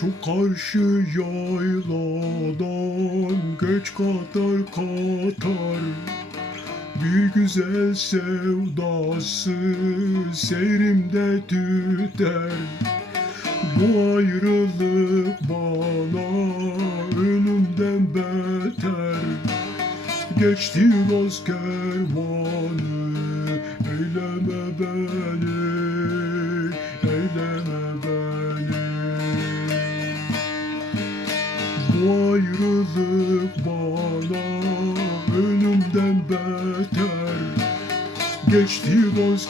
Şu karşı yayladan göç katar katar. Bir güzel sevdası seyrimde tüter. Bu ayrılık bana ölümden beter. Geçti dost kervanı Eyleme beni Eyleme beni beter. Geçti dost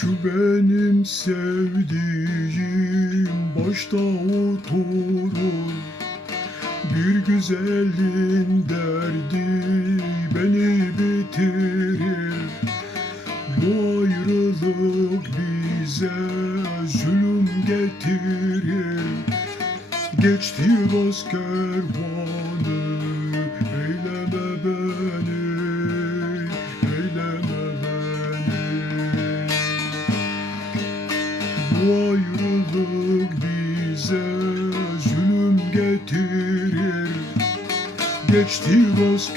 Şu benim sevdiğim başta oturur. Bir güzelin derdi beni bitirir. Bu ayrılık bize zulüm getirir. Geçti dost Bu ayrılık bize zulüm getirir. Geçti dost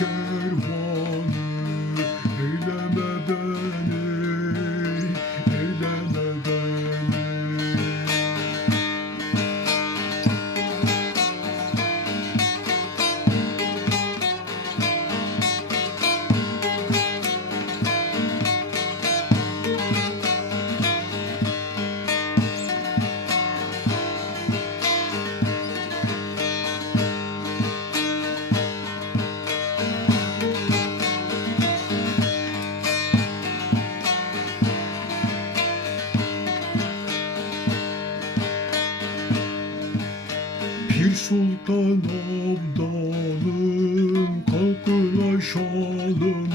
Pir Sultan Abdalım kalkın aşalım.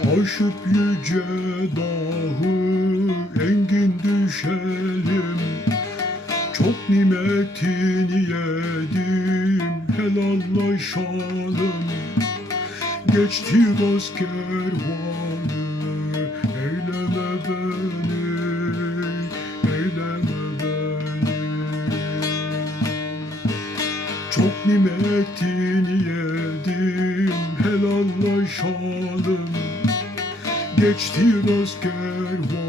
Aşıp yüce dağı engin düşelim. Çok nimetini yedim helallaşalım. Geçti dost kervanı nimetini yedim helallaşalım Geçti dost kervan